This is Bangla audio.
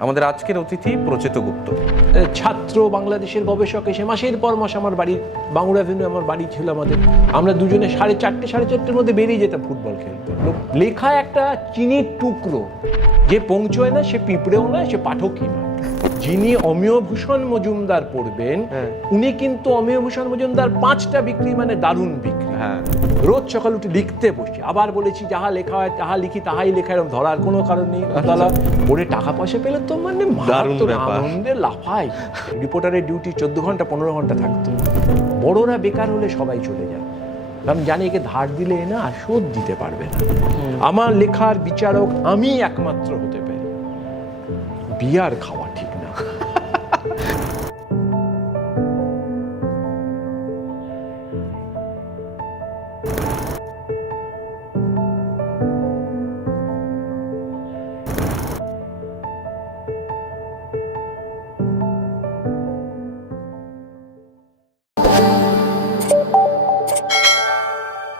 আমাদের আজকের অতিথি প্রচেত গুপ্ত। ছাত্র বাংলাদেশের গবেষক এসে মাসের পর মাস আমার বাড়ি, বাংলা ভেনু আমার বাড়ি ছিল আমাদের। আমরা দুজনে সাড়ে চারটে, সাড়ে চারটের মধ্যে বেরিয়ে যেতাম ফুটবল খেলতে। লেখা একটা চিনির টুকরো। যে পৌঁছয় না সে পিঁপড়েও নয় সে পাঠকই নয় যিনি অমিয়ভূষণ মজুমদার পড়বেন হ্যাঁ। উনি কিন্তু অমিয়ভূষণ মজুমদার পাঁচটা বিক্রি মানে দারুণ বিক্রি। হ্যাঁ। রোজ সকাল উঠে লিখতে বসছি আবার বলেছি যাহা লেখা হয় তাহা লিখি তাহাই লেখা এরকম ধরার কোনো কারণ নেই। তাহলে পড়ে টাকা পয়সা পেলে তো মানে আচ্ছা। আনন্দে লাফাই রিপোর্টারের ডিউটি চোদ্দ ঘণ্টা পনেরো ঘণ্টা থাকতো। বড়রা বেকার হলে সবাই চলে যায়। আমি জানি একে ধার দিলে না আর শোধ দিতে পারবে না। আমার লেখার বিচারক আমি একমাত্র হতে পারি। বিয়ার খাওয়া ঠিক না।